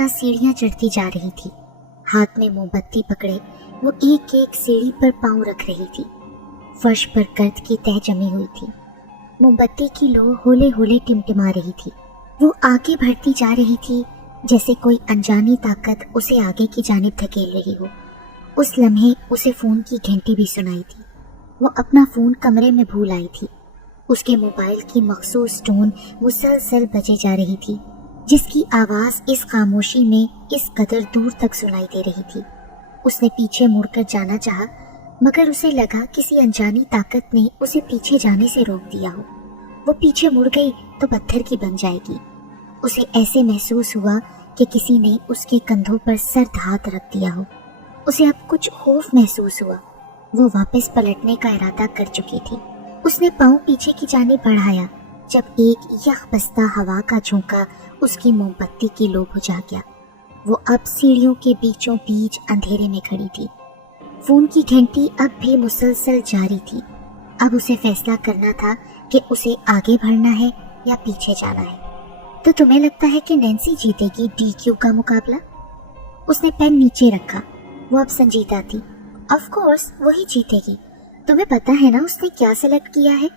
आहिस्ता सीढ़ियां चढ़ती जा रही थी। हाथ में मोमबत्ती पकड़े वो एक एक सीढ़ी पर पांव रख रही थी। फर्श पर गर्द की तह जमी हुई थी। मोमबत्ती की लौ होले होले टिमटिमा रही थी। वो आगे बढ़ती जा रही थी जैसे कोई अनजानी ताकत उसे आगे की जानिब धकेल रही हो। उस लम्हे उसे फोन की घंटी भी सुनाई थी। वो अपना फोन कमरे में भूल आई थी। उसके मोबाइल की मखसूस टोन मुसलसल बजे जा रही थी, जिसकी आवाज इस खामोशी में इस कदर दूर तक सुनाई दे रही थी। उसने पीछे मुड़कर जाना चाहा, मगर उसे लगा किसी अनजानी ताकत ने उसे पीछे जाने से रोक दिया हो। वो पीछे मुड़ गई तो पत्थर की बन जाएगी। उसे ऐसे महसूस हुआ कि किसी ने उसके कंधों पर सर्द हाथ रख दिया हो। उसे अब कुछ खौफ महसूस हुआ। वो वापस पलटने का इरादा कर चुकी थी। उसने पांव पीछे की जानिब बढ़ाया जब एक यख बस्ता हवा का झोंका उसकी मोमबत्ती की लौ बुझा गया। वो अब सीढ़ियों के बीचों बीच अंधेरे में खड़ी थी। फोन की घंटी अब भी मुसलसल जारी थी। अब उसे फैसला करना था कि उसे आगे बढ़ना है या पीछे जाना है। तो तुम्हें लगता है कि नैन्सी जीतेगी DQ का मुकाबला? उसने पेन नीचे रखा। वो अब संजीदा थी। ऑफ कोर्स वही जीतेगी। तुम्हें पता है ना उसने क्या सेलेक्ट किया है?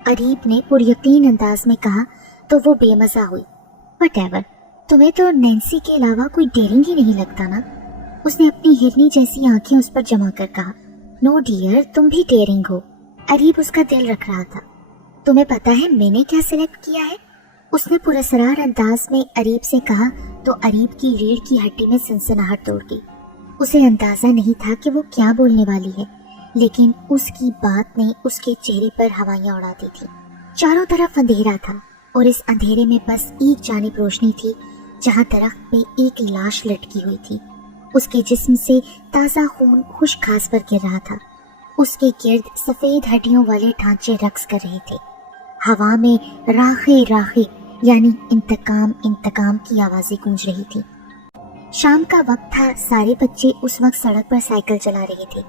अरीब ने पुरयकीन अंदाज में कहा तो वो बेमजा हुई। व्हाटएवर, तुम्हें तो नैन्सी के अलावा कोई डेयरिंग ही नहीं लगता ना? उसने अपनी हिरनी जैसी आंखें उस पर जमा कर कहा। नो डियर, तुम भी डेयरिंग हो। अरीब उसका दिल रख रहा था। तुम्हें पता है मैंने क्या सिलेक्ट किया है? उसने पुरस्कार अंदाज में अरीब से कहा तो अरीब की रीढ़ की हड्डी में सनसनाहट दौड़ गई। उसे अंदाजा नहीं था कि वो क्या बोलने वाली है, लेकिन उसकी बात ने उसके चेहरे पर हवाइयां उड़ा दी थी। चारों तरफ अंधेरा था और इस अंधेरे में बस एक जानिब रोशनी थी, जहां दरख्त पे एक लाश लटकी हुई थी। उसके जिस्म से ताज़ा खून खुश घास पर गिर रहा था। उसके गिर्द सफेद हड्डियों वाले ढांचे रक्स कर रहे थे। हवा में राखे राखे यानी इंतकाम इंतकाम की आवाजें गूंज रही थी। शाम का वक्त था। सारे बच्चे उस वक्त सड़क पर साइकिल चला रहे थे।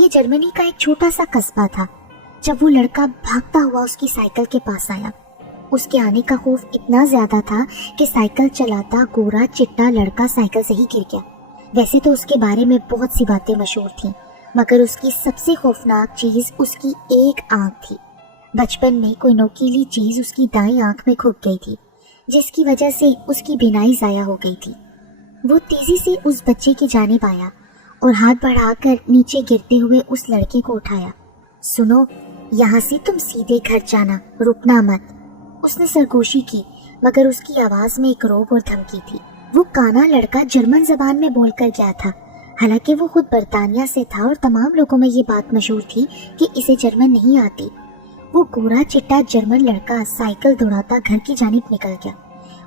ये जर्मनी का एक छोटा सा कस्बा था। जब वो लड़का भागता हुआ उसकी साइकिल के पास आया, उसके आने का खौफ इतना ज्यादा था कि साइकिल चलाता गोरा चिट्टा लड़का साइकिल से ही गिर गया। वैसे तो उसके बारे में बहुत सी बातें मशहूर थीं, मगर उसकी सबसे खौफनाक चीज उसकी एक आंख थी। बचपन में कोई नोकीली चीज उसकी दाईं आंख में घुस गई थी, जिसकी वजह से उसकी बीनाई जाया हो गई थी। वो तेजी से उस बच्चे की जानिब आया और हाथ बढ़ाकर नीचे गिरते हुए उस लड़के को उठाया। सुनो, यहाँ से तुम सीधे घर जाना, रुकना मत। उसने सरगोशी की, मगर उसकी आवाज में एक रौब और धमकी थी। वो काना लड़का जर्मन जबान में बोलकर गया था। हालांकि वो खुद बर्तानिया से था और तमाम लोगों में ये बात मशहूर थी कि इसे जर्मन नहीं आती। वो गोरा चिट्टा जर्मन लड़का साइकिल दौड़ाता घर की जानिब निकल गया।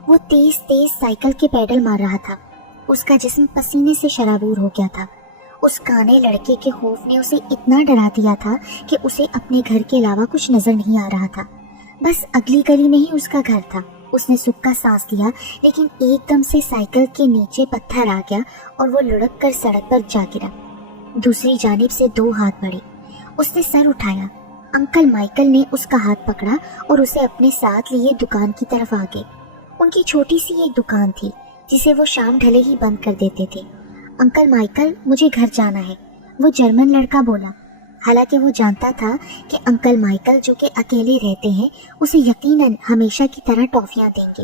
वो तेज तेज साइकिल के पैडल मार रहा था। उसका जिस्म पसीने से शराबूर हो गया था। उस काने लड़के के खौफ ने उसे इतना डरा दिया था कि उसे अपने घर के अलावा कुछ नजर नहीं आ रहा था। बस अगली गली में ही उसका घर था। उसने सुख का सांस लिया, लेकिन एकदम से साइकिल के नीचे पत्थर आ गया और वो लुढ़क कर सड़क पर जा गिरा। दूसरी जानिब से दो हाथ बढ़े। उसने सर उठाया। अंकल माइकल ने उसका हाथ पकड़ा और उसे अपने साथ लिए दुकान की तरफ आ गए। उनकी छोटी सी एक दुकान थी जिसे वो शाम ढले ही बंद कर देते थे। अंकल माइकल, मुझे घर जाना है, वो जर्मन लड़का बोला। हालांकि वो जानता था कि अंकल माइकल, जो कि अकेले रहते हैं, उसे यकीनन हमेशा की तरह टॉफियां देंगे।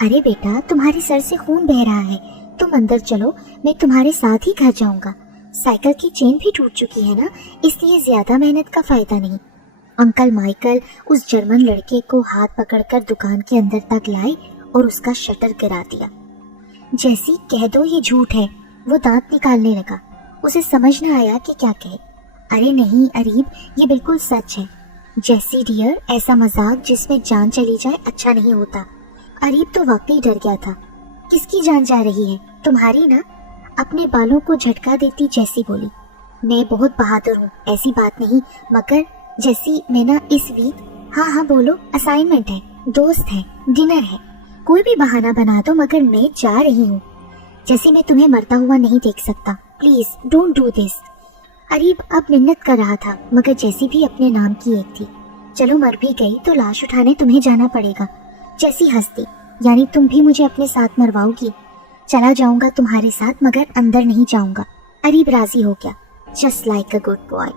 अरे बेटा, तुम्हारे सर से खून बह रहा है, तुम अंदर चलो, मैं तुम्हारे साथ ही घर जाऊंगा। साइकिल की चेन भी टूट चुकी है ना, इसलिए ज्यादा मेहनत का फायदा नहीं। अंकल माइकल उस जर्मन लड़के को हाथ पकड़कर दुकान के अंदर तक लाए और उसका शटर गिरा दिया। जैसी कह दो ये झूठ है, वो दांत निकालने लगा। उसे समझ न आया कि क्या कहे। अरे नहीं अरीब, ये बिल्कुल सच है। जैसी डियर, ऐसा मजाक जिसमें जान चली जाए अच्छा नहीं होता। अरीब तो वाकई डर गया था। किसकी जान जा रही है? तुम्हारी ना? अपने बालों को झटका देती जैसी बोली। मैं बहुत बहादुर हूँ, ऐसी बात नहीं, मगर जैसी मैं ना इस वीक। हाँ बोलो, असाइनमेंट है, दोस्त है, डिनर है, कोई भी बहाना बना दो, मगर मैं जा रही हूँ। जैसी मैं तुम्हें मरता हुआ नहीं देख सकता, please don't do this. Areeb अब मिन्नत कर रहा था, मगर जैसी भी अपने नाम की एक थी। चलो मर भी गई तो लाश उठाने तुम्हें जाना पड़ेगा। जैसी हंसती, यानी तुम भी मुझे अपने साथ मरवाओगी? चला जाऊंगा तुम्हारे साथ मगर अंदर नहीं जाऊंगा। अरीब राजी हो गया, just like a good boy.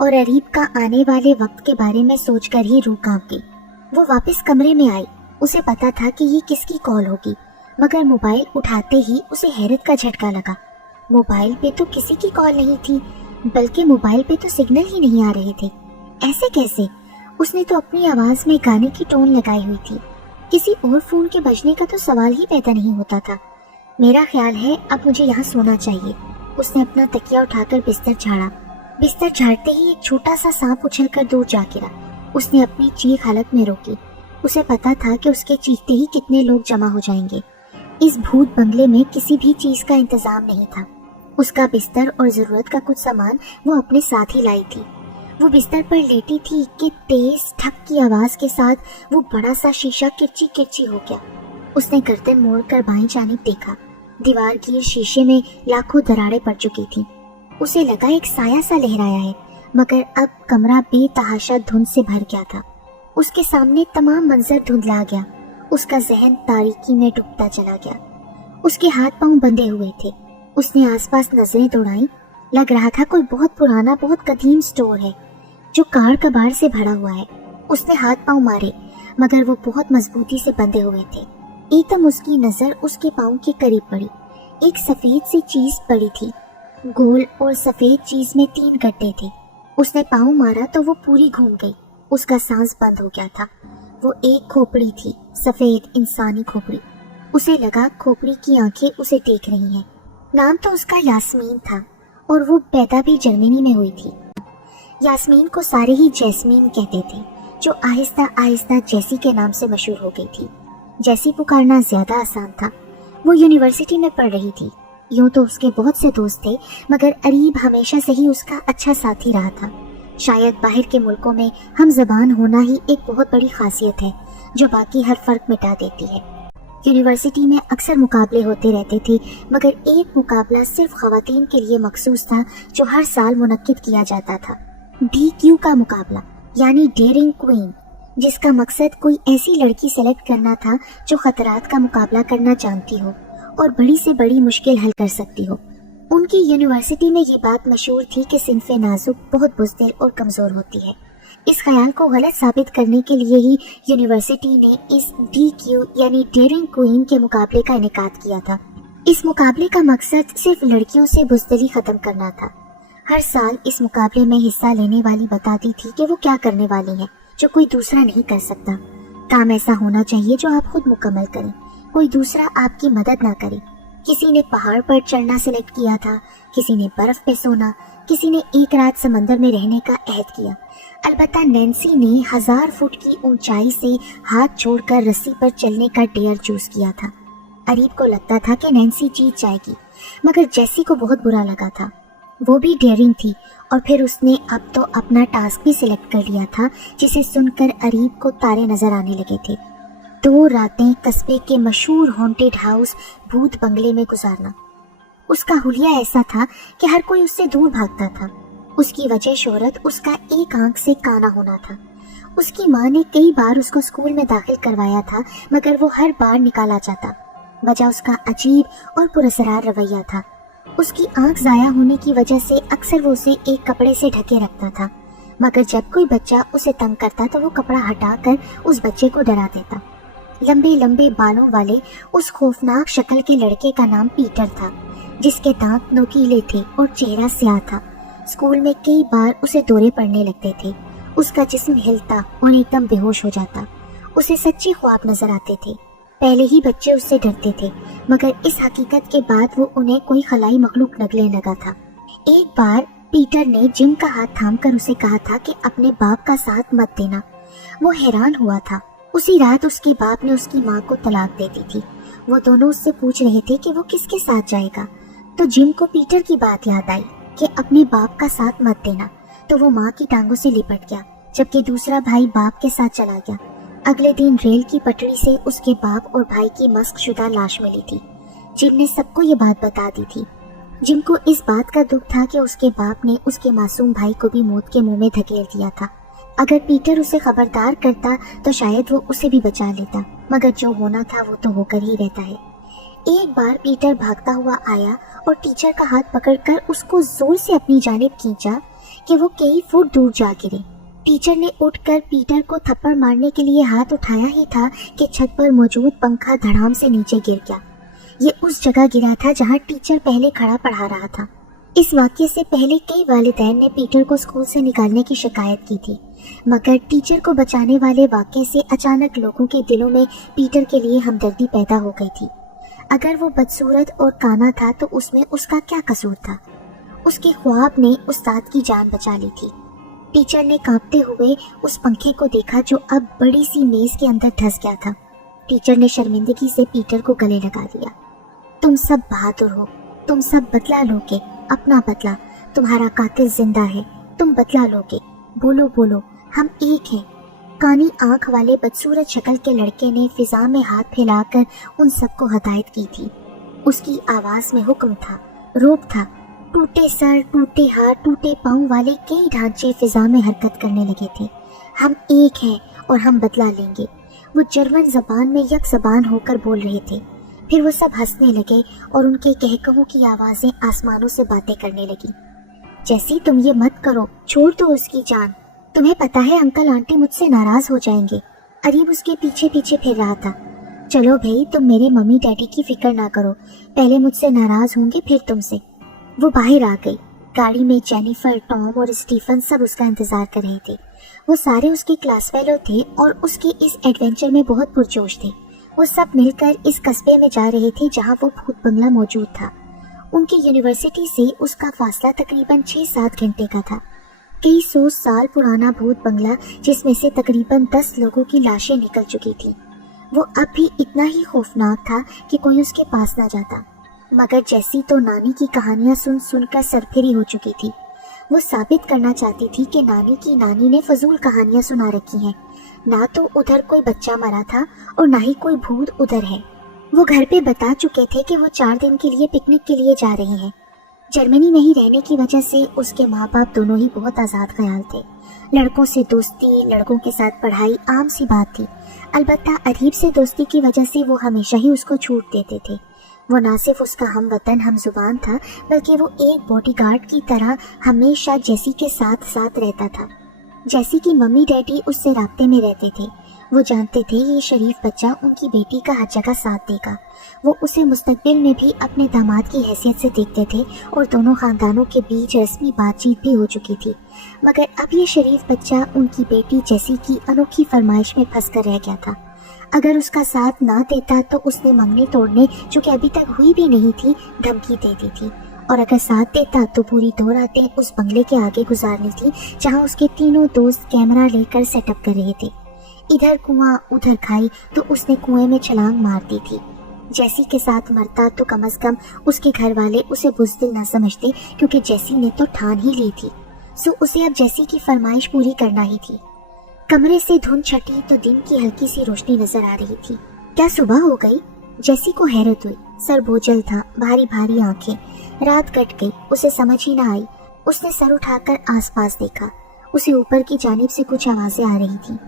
और अरीब का आने वाले वक्त के बारे में सोचकर ही रूह कांप गई। वो वापस कमरे में आई। उसे पता था कि ये किसकी कॉल होगी, मगर मोबाइल उठाते ही उसे हैरत का झटका लगा। मोबाइल पे तो किसी की कॉल नहीं थी, बल्कि मोबाइल पे तो सिग्नल ही नहीं आ रहे थे। ऐसे कैसे? उसने तो अपनी आवाज में गाने की टोन लगाई हुई थी। किसी और फोन के बजने का तो सवाल ही पैदा नहीं होता था। मेरा ख्याल है अब मुझे यहाँ सोना चाहिए। उसने अपना तकिया उठाकर बिस्तर झाड़ा। बिस्तर झाड़ते ही एक छोटा सा सांप उछलकर दूर जा गिरा। उसने अपनी चीख हलक में रोकी। उसे पता था कि उसके चीखते ही कितने लोग जमा हो जाएंगे। इस भूत बंगले में किसी भी चीज का इंतजाम नहीं था। उसका बिस्तर और जरूरत का कुछ सामान वो अपने साथ ही लाई थी। वो बिस्तर पर लेटी थी कि तेज ठक की आवाज के साथ वो बड़ा सा शीशा किरची किरची हो गया। उसने गर्दन मोड़कर बाईं जानिब देखा। दीवार गिर शीशे में लाखों दरारें पड़ चुकी थी। उसे लगा एक साया सा लहराया है, मगर अब कमरा बेतहाशा धुंध से भर गया था। उसके सामने तमाम मंजर धुंधला गया। उसका जहन तारीकी में डूबता चला गया। उसके हाथ पांव बंधे हुए थे। उसने आसपास नजरें दौड़ाई। लग रहा था कोई बहुत पुराना, बहुत कदीम स्टोर है जो कार कबाड़ से भरा हुआ है। उसने हाथ पांव मारे, मगर वो बहुत मजबूती से बंधे हुए थे। एकदम उसकी नजर उसके पांव के करीब पड़ी। एक सफेद सी चीज पड़ी थी। गोल और सफेद चीज में 3 गड्ढे थे। उसने पांव मारा तो वो पूरी घूम गई। उसका सांस बंद हो गया था। वो एक खोपड़ी थी, सफेद इंसानी खोपड़ी। उसे लगा खोपड़ी की आंखें उसे देख रही हैं। नाम तो उसका यास्मीन था और वो पैदा भी जर्मनी में हुई थी। यास्मीन को सारे ही जैस्मीन कहते थे, जो आहिस्ता आहिस्ता जैसी के नाम से मशहूर हो गई थी। जैसी पुकारना ज्यादा आसान था। वो यूनिवर्सिटी में पढ़ रही थी। यूं तो उसके बहुत से दोस्त थे, मगर अरीब हमेशा से ही उसका अच्छा साथी रहा था। शायद बाहर के मुल्कों में हम जबान होना ही एक बहुत बड़ी खासियत है, जो बाकी हर फर्क मिटा देती है। यूनिवर्सिटी में अक्सर मुकाबले होते रहते थे, मगर एक मुकाबला सिर्फ खवातीन के लिए मखसूस था, जो हर साल मुनक्किद किया जाता था। DQ का मुकाबला, यानी डेयरिंग क्वीन, जिसका मकसद कोई ऐसी लड़की सेलेक्ट करना था जो खतरात का मुकाबला करना जानती हो और बड़ी से बड़ी मुश्किल हल कर सकती हो। उनकी यूनिवर्सिटी में ये बात मशहूर थी कि सिन्फ़े नाजुक बहुत बुज़दिल और कमज़ोर होती है। इस ख्याल को गलत साबित करने के लिए ही यूनिवर्सिटी ने इस DQ यानी डेयरिंग क्वीन के मुकाबले का इनेकाद किया था। इस मुकाबले का मकसद सिर्फ लड़कियों से बुज़दिली ख़त्म करना था। हर साल इस मुकाबले में हिस्सा लेने वाली बताती थी कि वो क्या करने वाली है जो कोई दूसरा नहीं कर सकता। काम ऐसा होना चाहिए जो आप खुद मुकम्मल करें, कोई दूसरा आपकी मदद ना करे। किसी ने पहाड़ पर चढ़ना सिलेक्ट किया था, किसी ने बर्फ पे सोना, किसी ने एक रात समंदर में रहने का अहद किया। अलबत्ता नैन्सी ने 1000 फुट की ऊंचाई से हाथ छोड़कर रस्सी पर चलने का डेयर चूज किया था। अरीब को लगता था कि नैन्सी जीत जाएगी, मगर जैसी को बहुत बुरा लगा था। वो भी डेयरिंग थी और फिर उसने अब तो अपना टास्क भी सिलेक्ट कर लिया था, जिसे सुनकर अरीब को तारे नजर आने लगे थे। 2 रातें कस्बे के मशहूर हॉन्टेड हाउस भूत बंगले में गुजारना। उसका हुलिया ऐसा था कि हर कोई उससे दूर भागता था। उसकी वजह शोहरत उसका एक आंख से काना होना था। उसकी माँ ने कई बार उसको स्कूल में दाखिल करवाया था, मगर वो हर बार निकाला जाता। वजह उसका अजीब और पुरअसरार रवैया था। उसकी आंख जाया होने की वजह से अक्सर वो उसे एक कपड़े से ढके रखता था, मगर जब कोई बच्चा उसे तंग करता तो वो कपड़ा हटाकर उस बच्चे को डरा देता। लंबे लंबे बालों वाले उस खौफनाक शक्ल के लड़के का नाम पीटर था, जिसके दांत नोकीले थे और चेहरा स्याह था। स्कूल में कई बार उसे दौरे पड़ने लगते थे। उसका जिस्म हिलता और एकदम बेहोश हो जाता। उसे सच्चे ख्वाब नजर आते थे। पहले ही बच्चे उससे डरते थे, मगर इस हकीकत के बाद वो उन्हें कोई खलाई मखलूक लगने लगा था। एक बार पीटर ने जिम का हाथ थामकर उसे कहा था कि अपने बाप का साथ मत देना। वो हैरान हुआ था। उसी रात उसके बाप ने उसकी माँ को तलाक दे दी थी। वो दोनों उससे पूछ रहे थे कि वो किसके साथ जाएगा, तो जिम को पीटर की बात याद आई कि अपने बाप का साथ मत देना, तो वो माँ की टांगों से लिपट गया, जबकि दूसरा भाई बाप के साथ चला गया। अगले दिन रेल की पटरी से उसके बाप और भाई की मस्क शुदा लाश मिली थी। जिम ने सबको ये बात बता दी थी। जिम को इस बात का दुख था कि उसके बाप ने उसके मासूम भाई को भी मौत के मुंह में धकेल दिया था। अगर पीटर उसे खबरदार करता तो शायद वो उसे भी बचा लेता, मगर जो होना था वो तो होकर ही रहता है। एक बार पीटर भागता हुआ आया और टीचर का हाथ पकड़कर उसको जोर से अपनी जानिब खींचा कि वो कई फुट दूर जा गिरे। टीचर ने उठकर पीटर को थप्पड़ मारने के लिए हाथ उठाया ही था कि छत पर मौजूद पंखा धड़ाम से नीचे गिर गया। ये उस जगह गिरा था जहां टीचर पहले खड़ा पढ़ा रहा था। इस वाक़ये से पहले कई वालिदैन ने पीटर को स्कूल से निकालने की शिकायत की थी, मगर टीचर को बचाने वाले वाक़ये से अचानक लोगों के दिलों में पीटर के लिए हमदर्दी पैदा हो गई थी। अगर वो बदसूरत और काना था तो उसमें उसका क्या कसूर था? उसके ख्वाब ने उस्ताद की जान बचा ली थी। टीचर ने कांपते हुए उस पंखे को देखा जो अब बड़ी सी मेज के अंदर धंस गया था। टीचर ने शर्मिंदगी से पीटर को गले लगा लिया। तुम सब बहादुर हो, तुम सब बदला लोगे, अपना बदला। तुम्हारा कातिल जिंदा है, तुम बदला लोगे। बोलो बोलो, हम एक हैं। कानी आंख वाले बदसूरत शक्ल के लड़के ने फिजा में हाथ फैलाकर उन सबको हदायत की थी। उसकी आवाज में हुक्म था, रोब था। टूटे सर, टूटे हाथ, टूटे पांव वाले कई ढांचे फिजा में हरकत करने लगे थे। हम एक हैं और हम बदला लेंगे। वो जर्मन जबान में यक जबान होकर बोल रहे थे। फिर वो सब हंसने लगे और उनके कहकहों की आवाजें आसमानों से बातें करने लगी। जैसी तुम ये मत करो, छोड़ दो उसकी जान। तुम्हें पता है अंकल आंटी मुझसे नाराज हो जाएंगे। अरीब उसके पीछे पीछे फिर रहा था। चलो भाई, तुम मेरे मम्मी डैडी की फिक्र ना करो, पहले मुझसे नाराज होंगे फिर तुमसे। वो बाहर आ गई। गाड़ी में जेनिफर, टॉम और स्टीफन सब उसका इंतजार कर रहे थे। वो सारे उसके क्लास फेलो थे और उसके इस एडवेंचर में बहुत पुरजोश थे। वो सब मिलकर इस कस्बे में जा रहे थे जहाँ वो भूत बंगला मौजूद था। उनकी यूनिवर्सिटी से उसका फासला तकरीबन 6-7 घंटे का था। कई 100 साल पुराना भूत बंगला जिसमें से तकरीबन 10 लोगों की लाशें निकल चुकी थी। वो अब भी इतना ही खौफनाक था कि कोई उसके पास ना जाता। मगर जैसी तो नानी की कहानियां सुन सुनकर सरफिरी हो चुकी थी। वो साबित करना चाहती थी कि नानी की नानी ने फजूल कहानियां सुना रखी हैं। ना तो उधर कोई बच्चा मरा था और ना ही कोई भूत उधर है। वो घर पे बता चुके थे कि वो 4 दिन के लिए पिकनिक के लिए जा रहे हैं। जर्मनी में ही रहने की वजह से उसके माँ बाप दोनों ही बहुत आज़ाद ख्याल थे। लड़कों से दोस्ती, लड़कों के साथ पढ़ाई आम सी बात थी। अलबत्ता अरीब से दोस्ती की वजह से वो हमेशा ही उसको छूट देते थे। वो ना सिर्फ उसका हम वतन हम जुबान था, बल्कि वो एक बॉडीगार्ड की तरह हमेशा जैसी के साथ साथ रहता था। जैसी की मम्मी डैडी उससे राब्ते में रहते थे। वो जानते थे ये शरीफ बच्चा उनकी बेटी का हर जगह साथ देगा। वो उसे मुस्तकबिल में भी अपने दामाद की हैसियत से देखते थे और दोनों खानदानों के बीच रस्मी बातचीत भी हो चुकी थी। मगर अब ये शरीफ बच्चा उनकी बेटी जैसी की अनोखी फरमाइश में फंस कर रह गया था। अगर उसका साथ ना देता तो उसने मंगनी तोड़ने, जो कि अभी तक हुई भी नहीं थी, धमकी दे दी थी। और अगर साथ देता तो पूरी 2 रातें उस बंगले के आगे गुजारनी थी जहाँ उसके तीनों दोस्त कैमरा लेकर सेटअप कर रहे थे। इधर कुआं उधर खाई तो उसने कुएं में छलांग मार दी थी। जैसी के साथ मरता तो कम से कम उसके घर वाले उसे बुज़दिल न समझते, क्योंकि जैसी ने तो ठान ही ली थी। सो उसे अब जैसी की फरमाइश पूरी करना ही थी। कमरे से धुंध छटी तो दिन की हल्की सी रोशनी नजर आ रही थी। क्या सुबह हो गई? जैसी को हैरत हुई। सर बोझल था, भारी भारी आंखें। रात कट गई, उसे समझ ही ना आई। उसने सर उठाकर आसपास देखा। उसे ऊपर की जानिब से कुछ आवाजें आ रही थी।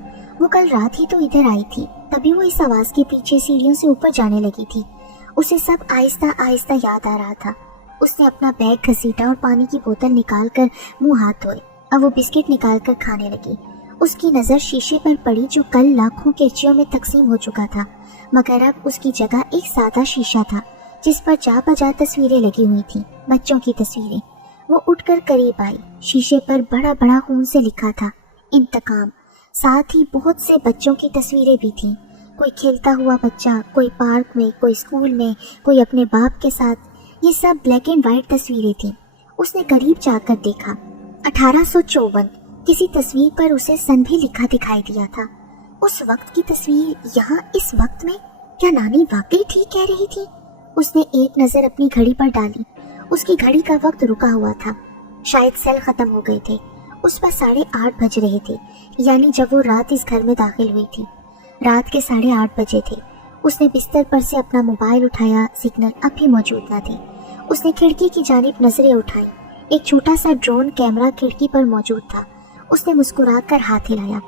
वो कल रात ही तो इधर आई थी, तभी वो इस आवाज के पीछे सीढ़ियों से ऊपर जाने लगी थी। उसे सब आहिस्ता आहिस्ता याद आ रहा था। उसने अपना बैग घसीटा और पानी की बोतल निकालकर मुंह हाथ धोए। अब वो बिस्किट निकालकर खाने लगी। उसकी नज़र शीशे पर पड़ी जो कल लाखों कैंचियों में तकसीम हो चुका था, मगर अब उसकी जगह एक सादा शीशा था जिस पर जा बजा तस्वीरें लगी हुई थी, बच्चों की तस्वीरें। वो उठकर करीब आई। शीशे पर बड़ा बड़ा खून से लिखा था इंतकाम। साथ ही बहुत से बच्चों की तस्वीरें भी थीं। कोई खेलता हुआ बच्चा, कोई पार्क में, कोई स्कूल में, कोई अपने बाप के साथ। ये सब ब्लैक एंड वाइट तस्वीरें थीं। उसने करीब जाकर देखा। 1854। किसी तस्वीर पर उसे सन भी लिखा दिखाई दिया था। उस वक्त की तस्वीर यहाँ इस वक्त में? क्या नानी वाकई ठीक कह रही थी? उसने एक नजर अपनी घड़ी पर डाली। उसकी घड़ी का वक्त रुका हुआ था। शायद सेल खत्म हो गए थे। उस पर 8:30 बज रहे थे, यानी जब वो रात इस घर में दाखिल हुई थी। रात के 8:30 बजे थे। उसने बिस्तर पर से अपना मोबाइल उठाया। सिग्नल अब भी मौजूद न थे। उसने खिड़की की जानिब नजरें उठाई। एक छोटा सा ड्रोन कैमरा खिड़की पर मौजूद था। उसने मुस्कुराकर हाथ हिलाया।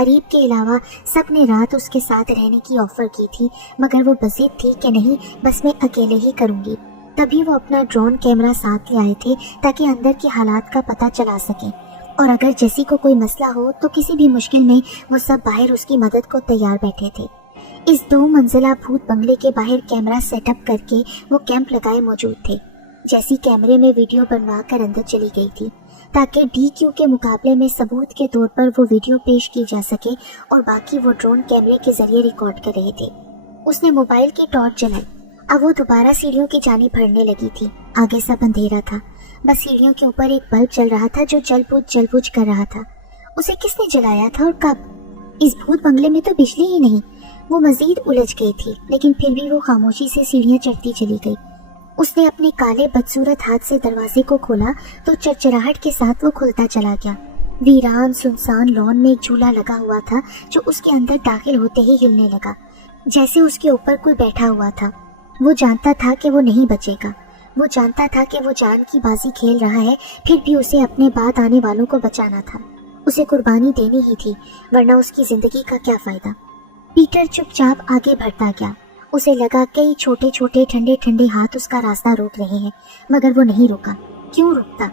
अरीब के अलावा सब ने रात उसके साथ रहने की ऑफर की थी, मगर वो बज़िद थी कि नहीं, बस मैं अकेले ही करूँगी। तभी वो अपना ड्रोन कैमरा साथ ले आए थे ताकि अंदर के हालात का पता चला सकें, और अगर जेसी को कोई मसला हो तो किसी भी मुश्किल में वो सब बाहर उसकी मदद को तैयार बैठे थे। इस 2 मंजिला भूत बंगले के बाहर कैमरा सेटअप करके वो कैंप लगाए मौजूद थे। जेसी कैमरे में वीडियो बनवा कर अंदर चली गई थी ताकि DQ के मुकाबले में सबूत के तौर पर वो वीडियो पेश की जा सके, और बाकी वो ड्रोन कैमरे के जरिए रिकॉर्ड कर रहे थे। उसने मोबाइल की टॉर्च जलाई। अब वो दोबारा सीढ़ियों की जानिब बढ़ने लगी थी। आगे सब अंधेरा था, बस सीढ़ियों के ऊपर एक बल्ब चल रहा था जो जल बुझ कर रहा था। उसे किसने जलाया था और कब? इस भूत बंगले में तो बिजली ही नहीं। वो मजीद उलझ गई थी, लेकिन फिर भी वो खामोशी से सीढ़ियां चढ़ती चली गई। उसने अपने काले बदसूरत हाथ से दरवाजे को खोला तो चरचराहट के साथ वो खुलता चला गया। वीरान सुनसान लॉन में एक झूला लगा हुआ था जो उसके अंदर दाखिल होते ही हिलने लगा, जैसे उसके ऊपर कोई बैठा हुआ था। वो जानता था कि वो नहीं बचेगा। वो जानता था कि वो जान की बाजी खेल रहा है, फिर भी उसे अपने बाद आने वालों को बचाना था। उसे कुर्बानी देनी ही थी, वरना उसकी जिंदगी का क्या फायदा। पीटर चुपचाप आगे बढ़ता गया। उसे लगा कई छोटे छोटे ठंडे ठंडे हाथ उसका रास्ता रोक रहे हैं, मगर वो नहीं रुका। क्यों रुकता?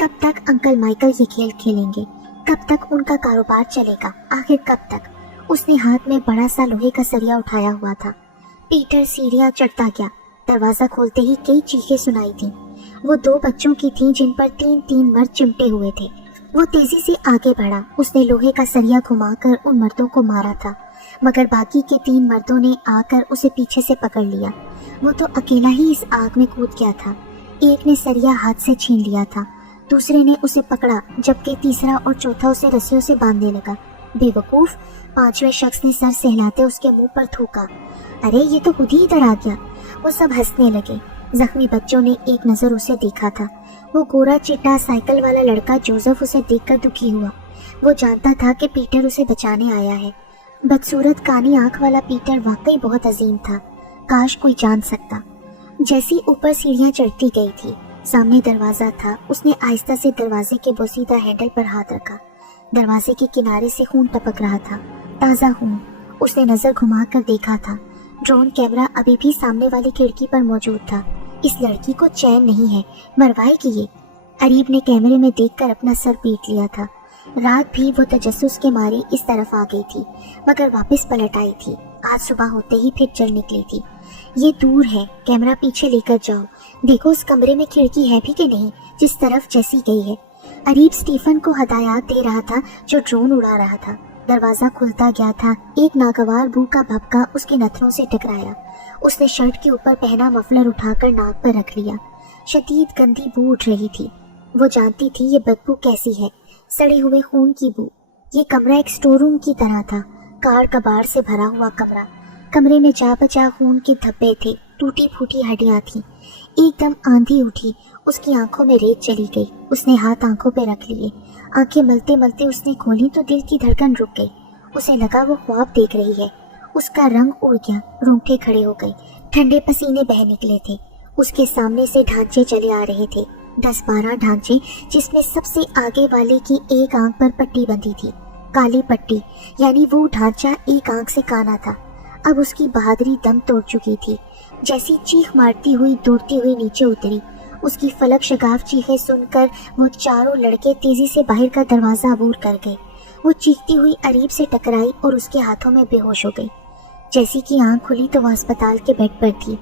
कब तक अंकल माइकल ये खेल खेलेंगे? कब तक उनका कारोबार चलेगा? आखिर कब तक? उसने हाथ में बड़ा सा लोहे का सरिया उठाया हुआ था। पीटर सीढ़ियां चढ़ता गया। दरवाजा खोलते ही कई चीखें सुनाई थी। वो 2 बच्चों की थीं जिन पर 3-3 मर्द चिमटे हुए थे। वो तेजी से आगे बढ़ा। उसने लोहे का सरिया घुमाकर उन मर्दों को मारा था, मगर बाकी के 3 मर्दों ने आकर उसे पीछे से पकड़ लिया। वो तो अकेला ही इस आग में कूद गया था। एक ने सरिया हाथ से छीन लिया था, दूसरे ने उसे पकड़ा, जबकि तीसरा और चौथा उसे रस्सियों से बांधने लगा। बेवकूफ! 5वें शख्स ने सर सहलाते उसके मुंह पर थूका। अरे ये तो खुद ही इधर आ गया। वो सब हंसने लगे। जख्मी बच्चों ने एक नजर उसे देखा था। वो गोरा चिट्टा साइकिल वाला लड़का जोसेफ उसे देखकर दुखी हुआ। वो जानता था कि पीटर उसे बचाने आया है। बदसूरत कानी आंख वाला पीटर वाकई बहुत अजीम था। काश कोई जान सकता। जैसी ऊपर सीढ़ियां चढ़ती गई थी, सामने दरवाजा था। उसने आहिस्ता से दरवाजे के बोसीदा हैंडल पर हाथ रखा। दरवाजे के किनारे से खून टपक रहा था, ताज़ा खून। उसने नजर घुमाकर देखा था, ड्रोन कैमरा अभी भी सामने वाली खिड़की पर मौजूद था। इस लड़की को चैन नहीं है, मरवाएगी ये। अरीब ने कैमरे में देखकर अपना सर पीट लिया था। रात भी वो तजस्सुस के मारे इस तरफ आ गई थी, मगर वापस पलट आई थी। आज सुबह होते ही फिर चल निकली थी। ये दूर है, कैमरा पीछे लेकर जाओ। देखो उस कमरे में खिड़की है भी कि नहीं, जिस तरफ जैसी गई है। अरीब स्टीफन को हदायत दे रहा था जो ड्रोन उड़ा रहा था। दरवाजा खुलता गया था। एक नागवार बू का भपका उसके नथनों से टकराया। उसने शर्ट के ऊपर पहना मफलर उठाकर नाक पर रख लिया। शदीद गंदी बू उठ रही थी। वो जानती थी ये बदबू कैसी है, सड़े हुए खून की बू। ये कमरा एक स्टोर रूम की तरह था, कार कबाड़ से भरा हुआ कमरा। कमरे में जा बचा खून के धब्बे थे, टूटी फूटी हड्डियां थीं। एकदम आंधी उठी, उसकी आंखों में रेत चली गई। उसने हाथ आंखों पे रख लिए। आंखें मलते मलते उसने खोली तो दिल की धड़कन रुक गई। उसे लगा वो ख्वाब देख रही है। उसका रंग उड़ गया, रोंगटे खड़े हो गए, ठंडे पसीने बह निकले थे। उसके सामने से ढांचे चले आ रहे थे, 10-12 ढांचे, जिसमें सबसे आगे वाले की एक आंख पर पट्टी बंधी थी, काली पट्टी, यानी वो ढांचा एक आंख से काना था। अब उसकी बहादुरी दम तोड़ चुकी थी। जैसी चीख मारती हुई दौड़ती हुई नीचे उतरी। उसकी फलक शगाफ चीखें सुनकर वो चारों लड़के तेजी से बाहर का दरवाजा अबूर कर गए। वो चीखती हुई अरीब से टकराई और उसके हाथों में बेहोश हो गई। जैसी की आंख खुली तो वह अस्पताल के बेड पर थी।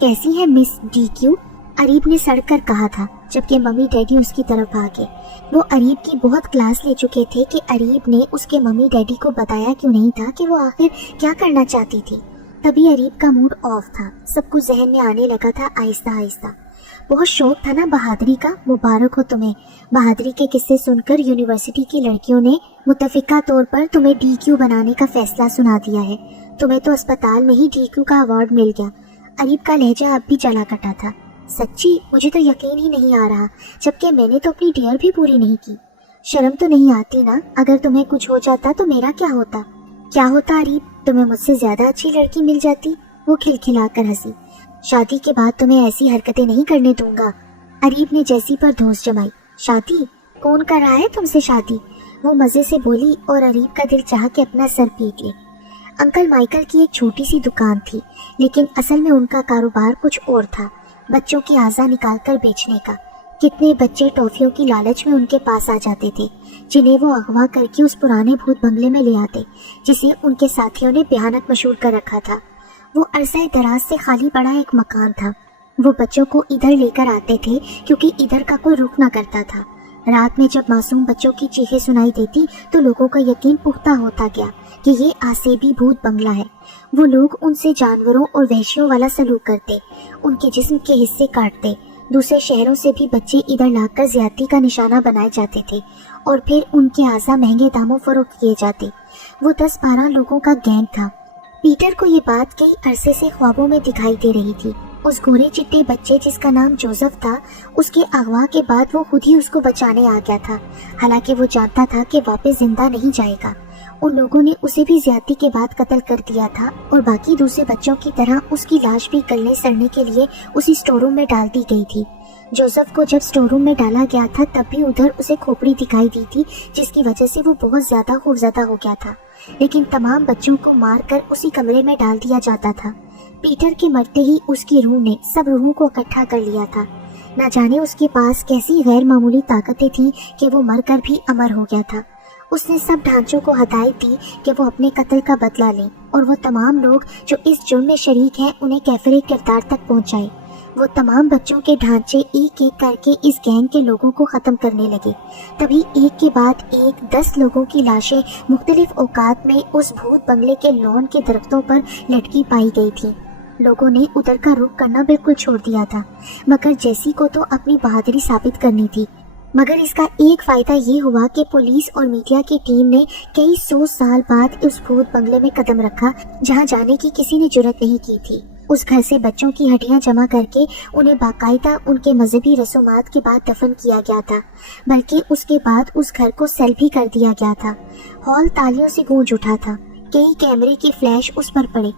कैसी है मिस DQ? अरीब ने सड़कर कहा था, जबकि मम्मी डैडी उसकी तरफ भागे। वो अरीब की बहुत क्लास ले चुके थे कि अरीब ने उसके मम्मी डैडी को बताया क्यों नहीं था कि वो आखिर क्या करना चाहती थी। तभी अरीब का मूड ऑफ था। सब कुछ जहन में आने लगा था आहिस्ता आहिस्ता। बहुत शौक था ना बहादुरी का, मुबारक हो तुम्हें। बहादुरी के किस्से सुनकर यूनिवर्सिटी की लड़कियों ने मुतफिका तौर पर तुम्हें DQ बनाने का फैसला सुना दिया है। तुम्हें तो अस्पताल में ही DQ का अवार्ड मिल गया। अरीब का लहजा अब भी चला कटा था। सच्ची? मुझे तो यकीन ही नहीं आ रहा, जबकि मैंने तो अपनी डेयर भी पूरी नहीं की। शर्म तो नहीं आती ना? अगर तुम्हें कुछ हो जाता तो मेरा क्या होता? क्या होता अरीब? तुम्हें मुझसे ज्यादा अच्छी लड़की मिल जाती। वो खिलखिलाकर हंसी। शादी के बाद तुम्हें ऐसी हरकतें नहीं करने दूंगा। अरीब ने जैसी पर धौंस जमाई। शादी? कौन कर रहा है तुमसे शादी? वो मजे से बोली और अरीब का दिल चाहा कि अपना सर पीट ले। अंकल माइकल की एक छोटी सी दुकान थी, लेकिन असल में उनका कारोबार कुछ और था, बच्चों की आज़ा निकालकर बेचने का। कितने बच्चे टॉफियों की लालच में उनके पास आ जाते थे, जिन्हें वो अगवा करके उस पुराने भूत बंगले में ले आते, जिसे उनके साथियों ने भयानक मशहूर कर रखा था। वो अरसे दराज से खाली पड़ा एक मकान था। वो बच्चों को इधर लेकर आते थे क्योंकि इधर का कोई रुक ना करता था। रात में जब मासूम बच्चों की चीखें सुनाई देती तो लोगों का यकीन पुख्ता होता गया कि ये आसेबी भूत बंगला है। वो लोग उनसे जानवरों और वहशियों वाला सलूक करते, उनके जिस्म के हिस्से काटते। दूसरे शहरों से भी बच्चे इधर लाकर ज्यादती का निशाना बनाए जाते थे और फिर उनके आज़ा महंगे दामों फरोख्त किए जाते। वो 10-12 लोगों का गैंग था। पीटर को ये बात कई अरसे से ख्वाबों में दिखाई दे रही थी। उस गोरे चिट्टे बच्चे जिसका नाम जोसेफ था, उसके अगवा के बाद वो खुद ही उसको बचाने आ गया था, हालांकि वो जानता था कि वापस जिंदा नहीं जाएगा। उन लोगों ने उसे भी ज्यादती के बाद कत्ल कर दिया था और बाकी दूसरे बच्चों की तरह उसकी लाश भी गलने सड़ने के लिए उसी स्टोर रूम में डाल दी गई थी। जोसेफ को जब स्टोर रूम में डाला गया था तब भी उधर उसे खोपड़ी दिखाई दी थी, जिसकी वजह से वो बहुत ज्यादा खौफजदा हो गया था। लेकिन तमाम बच्चों को मारकर उसी कमरे में डाल दिया जाता था। पीटर के मरते ही उसकी रूह ने सब रूहों को इकट्ठा कर लिया था। न जाने उसके पास कैसी गैर मामूली ताकतें थीं कि वो मरकर भी अमर हो गया था। उसने सब ढांचों को हदायत दी कि वो अपने कत्ल का बदला लें और वो तमाम लोग जो इस जुर्म में शरीक हैं उन्हें कैफरे किरदार तक पहुंचाए। वो तमाम बच्चों के ढांचे एक एक करके इस गैंग के लोगों को ख़त्म करने लगे। तभी एक के बाद एक 10 लोगों की लाशें मुख्तलिफ औकात में उस भूत बंगले के लॉन के दरख्तों पर लटकी पाई गई थी। लोगों ने उधर का रुख करना बिल्कुल छोड़ दिया था, मगर जेसी को तो अपनी बहादुरी साबित करनी थी। मगर इसका एक फ़ायदा ये हुआ कि पुलिस और मीडिया की टीम ने कई 100 साल बाद उस भूत बंगले में कदम रखा जहां जाने की किसी ने जुर्रत नहीं की थी। उस घर से बच्चों की हड्डियां जमा करके उन्हें बाकायदा उनके मजहबी रसूमात के बाद दफन किया गया था, बल्कि उसके बाद उस घर को सेल भी कर दिया गया था। हॉल तालियों से गूंज उठा था। कई कैमरे के फ्लैश उस पर पड़े।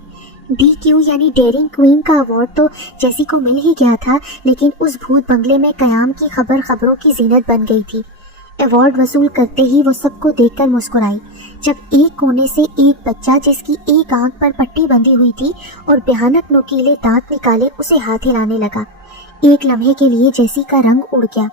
DQ यानी डेयरिंग क्वीन का अवार्ड तो जेसी को मिल ही गया था, लेकिन उस भूत बंगले में कयाम की खबर खबरों की जीनत बन गई थी। अवार्ड वसूल करते ही वो सबको देखकर मुस्कुराई जब एक कोने से एक बच्चा जिसकी एक आंख पर पट्टी बंधी हुई थी और भयानक नुकीले दांत निकाले उसे हाथ हिलाने लगा। एक लम्हे के लिए जेसी का रंग उड़ गया।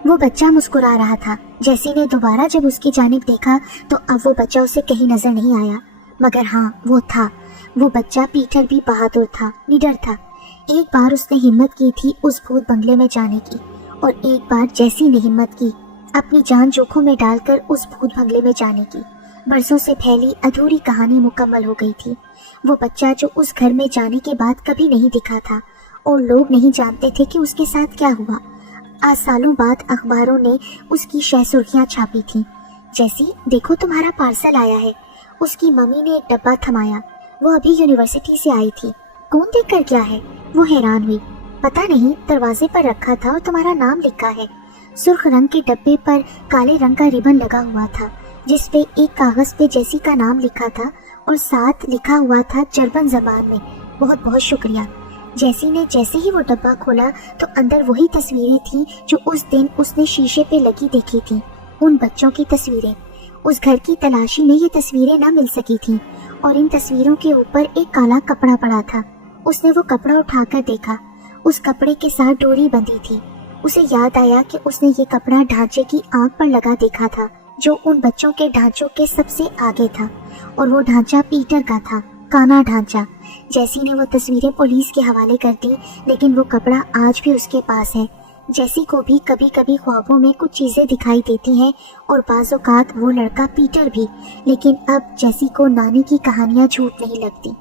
वो बच्चा मुस्कुरा रहा था। जेसी ने दोबारा जब उसकी जानिब देखा तो अब वो बच्चा उसे कहीं नजर नहीं आया, मगर हाँ वो था। वो बच्चा पीटर भी बहादुर था, निडर था। एक बार उसने हिम्मत की थी उस भूत बंगले में जाने की, और एक बार जेसी ने हिम्मत की अपनी जान जोखों में डालकर उस भूत बंगले में जाने की। बरसों से फैली अधूरी कहानी मुकम्मल हो गई थी। वो बच्चा जो उस घर में जाने के बाद कभी नहीं दिखा था और लोग नहीं जानते थे कि उसके साथ क्या हुआ। आज सालों बाद अखबारों ने उसकी शह सुर्खियां छापी थी। जैसी देखो तुम्हारा पार्सल आया है। उसकी मम्मी ने एक डब्बा थमाया। वो अभी यूनिवर्सिटी से आई थी। कौन देखकर क्या है? वो हैरान हुई। पता नहीं, दरवाजे पर रखा था और तुम्हारा नाम लिखा है। सुर्ख रंग के डब्बे पर काले रंग का रिबन लगा हुआ था, जिस पे एक कागज पे जेसी का नाम लिखा था और साथ लिखा हुआ था जर्मन जबान में, बहुत बहुत शुक्रिया। जेसी ने जैसे ही वो डब्बा खोला तो अंदर वही तस्वीरें थीं जो उस दिन उसने शीशे पे लगी देखी थी। उन बच्चों की तस्वीरें। उस घर की तलाशी में ये तस्वीरें ना मिल सकी थीं और इन तस्वीरों के ऊपर एक काला कपड़ा पड़ा था। उसने वो कपड़ा उठाकर देखा। उस कपड़े के साथ डोरी बंधी थी। उसे याद आया कि उसने ये कपड़ा ढांचे की आंख पर लगा देखा था, जो उन बच्चों के ढांचों के सबसे आगे था, और वो ढांचा पीटर का था, काना ढांचा। जेसी ने वो तस्वीरें पुलिस के हवाले कर दी, लेकिन वो कपड़ा आज भी उसके पास है। जेसी को भी कभी कभी ख्वाबों में कुछ चीजें दिखाई देती हैं और बाज़ औक़ात वो लड़का पीटर भी, लेकिन अब जेसी को नानी की कहानियां झूठ नहीं लगती।